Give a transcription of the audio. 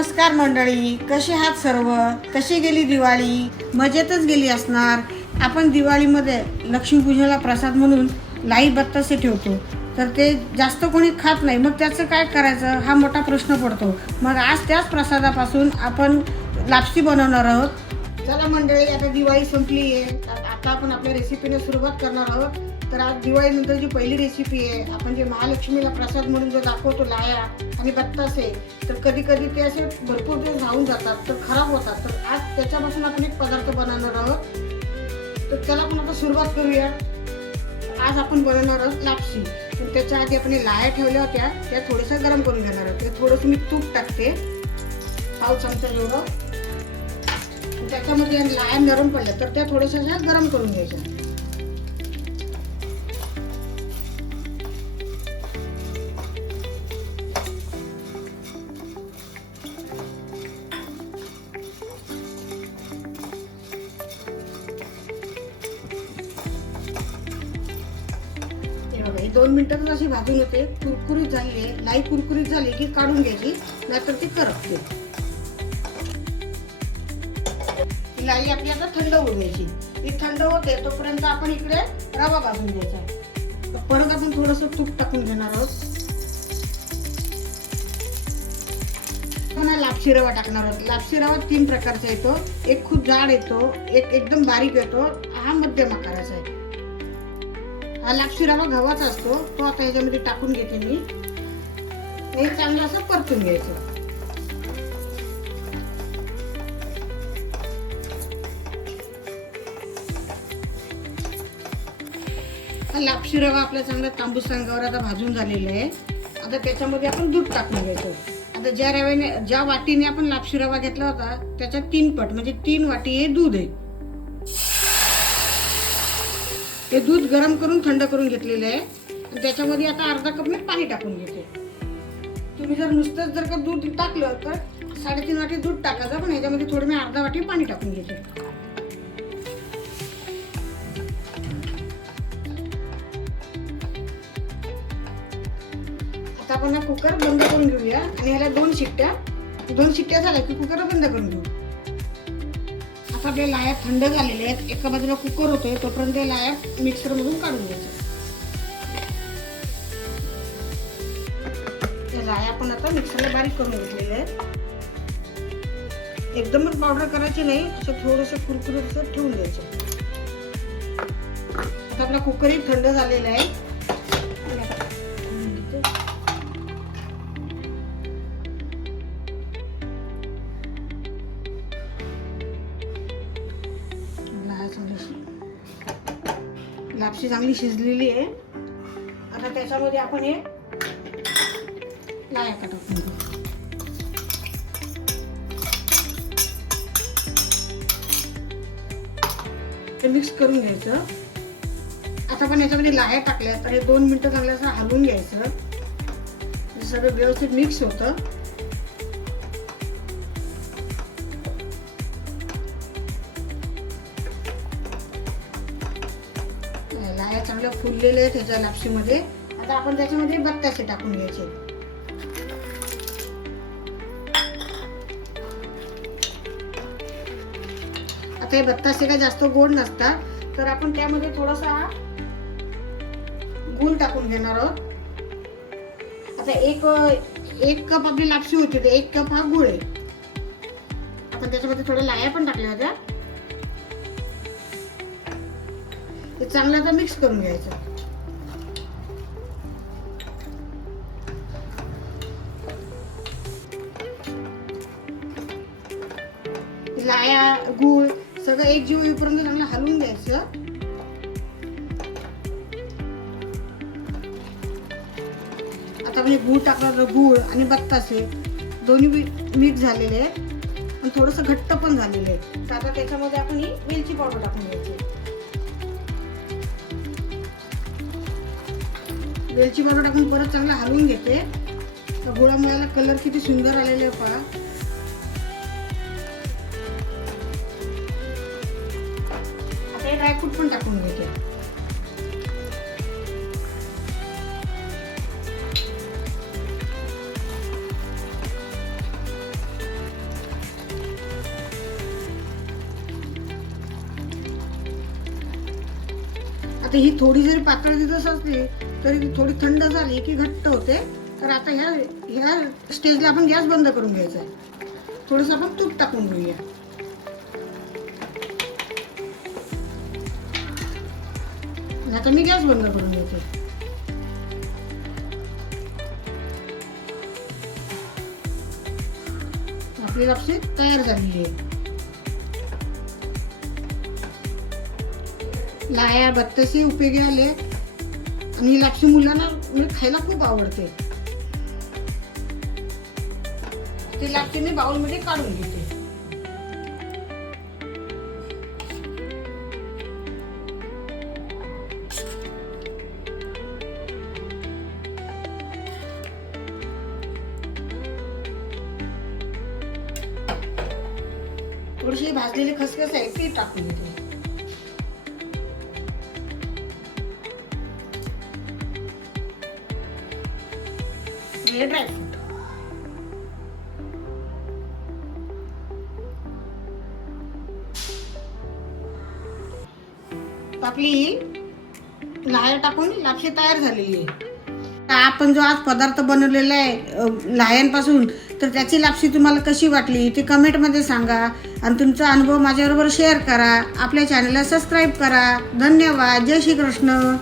नमस्कार मंडळी कसे आहात सर्व? कशी गेली दिवाळी? मजेतच गेली असणार. आपण दिवाळीमध्ये लक्ष्मीपूजनाला प्रसाद म्हणून लाई बत्तासे ठेवतो. तर ते जास्त कोणी खात नाही. मग त्याचं काय करायचं? हा मोठा प्रश्न पडतो. मग आज त्याच प्रसादापासून आपण लापसी बनवणार आहोत. चला मंडळी आता दिवाळी संपली आहे आता आपण आपल्या रेसिपीने सुरुवात करणार आहोत. तर आज दिवाळीनंतर जी पहिली रेसिपी आहे आपण जे महालक्ष्मीला प्रसाद म्हणून जो दाखवतो लाया आणि बत्तासे तर कधी कधी ते असे भरपूर दिवस राहून जातात तर खराब होतात. तर आज त्याच्यापासून आपण एक पदार्थ बनवणार आहोत. तर त्याला आपण आता सुरुवात करूया. आज आपण बनवणार आहोत लापशी. तर त्याच्या आधी आपण लाया ठेवल्या होत्या. त्या थोड्याशा गरम करून घेणार आहोत. ते थोडंसं मी तूप टाकते. पाव चमचा जेवढं. त्याच्यामध्ये लाया नरम पडल्या तर त्या थोड्याशा गरम करून घ्यायच्या. दोन मिनिटातच अशी भाजून होते कुरकुरीत झाली आहे लाई कुरकुरीत झाली की काढून घ्यायची. नाहीतर ती करपते. लाई आपली आता थंड होऊ द्यायची. ती थंड होते तोपर्यंत आपण इकडे रवा भाजून द्यायचा परत आपण थोडस तूप टाकून घेणार आहोत. पुन्हा लापशी रवा टाकणार आहोत. लापशी रवा तीन प्रकारचा येतो. एक खूप जाड येतो. एक एकदम बारीक येतो. हा मध्यम आकाराचा आहे. हा लापशी रवा गव्हाचा असतो. तो आता याच्यामध्ये टाकून घेते मी. हे चांगलं असं परतून घ्यायचं. लापशी रवा आपल्या चांगला तांबूस सांगावर आता भाजून झालेला आहे. आता त्याच्यामध्ये आपण दूध टाकून घ्यायचं. आता ज्या रव्याने ज्या वाटीने आपण लापशी रवा घेतला होता त्याच्या तीन पट म्हणजे तीन वाटी हे दूध आहे. ते दूध गरम करून थंड करून घेतलेलं आहे. आणि त्याच्यामध्ये आता अर्धा कप मी पाणी टाकून घेते. तुम्ही जर नुसतंच जर का दूध टाकलं तर साडेतीन वाटी दूध टाकायचं पण ह्याच्यामध्ये थोडं मी अर्धा वाटी पाणी टाकून घेते. आता आपण कुकर बंद करून घेऊया. आणि ह्याला दोन शिट्ट्या. दोन शिट्ट्या झाल्या की कुकर बंद करून घेऊ. आता आपल्या लाया थंड झालेल्या आहेत एका बाजूला कुकर होतोय तोपर्यंत ते लाया मिक्सर मधून काढून घ्यायचं. त्या लाया आपण आता मिक्सरला बारीक करून घेतलेल्या आहेत एकदमच पावडर करायची नाही असं थोडस कुरकुरीत ठेवून द्यायचं. आता आपला कुकरही थंड झालेला आहे. कापशी चांगली शिजलेली आहे. आता त्याच्यामध्ये आपण हे लाया का टाकून ते मिक्स करून घ्यायचं. आता आपण याच्यामध्ये लाया टाकल्या तर हे दोन मिनटं चांगलं असं हलवून घ्यायचं. सगळं व्यवस्थित मिक्स होतं. लाया चांगल्या फुललेल्या आहेत त्याच्या लापशीमध्ये आता आपण त्याच्यामध्ये बत्तासे टाकून घ्यायचे. आता हे बत्तासे काय जास्त गोड नसतात तर आपण त्यामध्ये थोडासा गुळ टाकून घेणार आहोत. आता एक एक कप आपली लापशी होती एक कप हा गुळ आहे. आपण त्याच्यामध्ये थोड्या लाया पण टाकल्या होत्या. ते चांगलं आता मिक्स करून घ्यायचं. लाया गूळ सगळं एक जीव येईपर्यंत चांगलं हलवून घ्यायचं. आता म्हणजे गूळ टाकला तर गूळ आणि बत्तासे दोन्ही मिक्स झालेले आहेत. आणि थोडंसं घट्ट पण झालेलं आहे. तर आता त्याच्यामध्ये आपण ही वेलची पावडर टाकून घ्यायची. वेलची बरोबर टाकून परत चांगला हलवून घेते. तर गुळामुळ्याला कलर किती सुंदर आलेले आहे पहा. आता ड्रायफ्रूट पण टाकून घेते. आता ही थोडी जरी पातळ दिसत असते तरी थोडी थंड झाली की घट्ट होते. तर आता ह्या ह्या स्टेजला आपण गॅस बंद करून घ्यायचा आहे. थोडंसं आपण तूप टाकून घेऊया. आता मी गॅस बंद करून घेते. आपली लापशी तयार झालेली आहे. लाया बत्तशी उपयोगी आले. आणि ही लापशी मुलांना म्हणजे खायला खूप आवडते. ती लापशी मी बाउलमध्ये काढून घेते. थोडीशी भाजलेली खसखस आहे ती टाकून घेते हे ड्रायफ्रूट आपली लाह्या टाकून लापशी तयार झालेली आहे. आपण जो आज पदार्थ बनवलेला आहे अ, लाह्यांपासून तर त्याची लापशी तुम्हाला कशी वाटली? ती कमेंटमध्ये सांगा. आणि तुमचा अनुभव माझ्याबरोबर शेअर करा. आपल्या चॅनलला सबस्क्राईब करा. धन्यवाद. जय श्री कृष्ण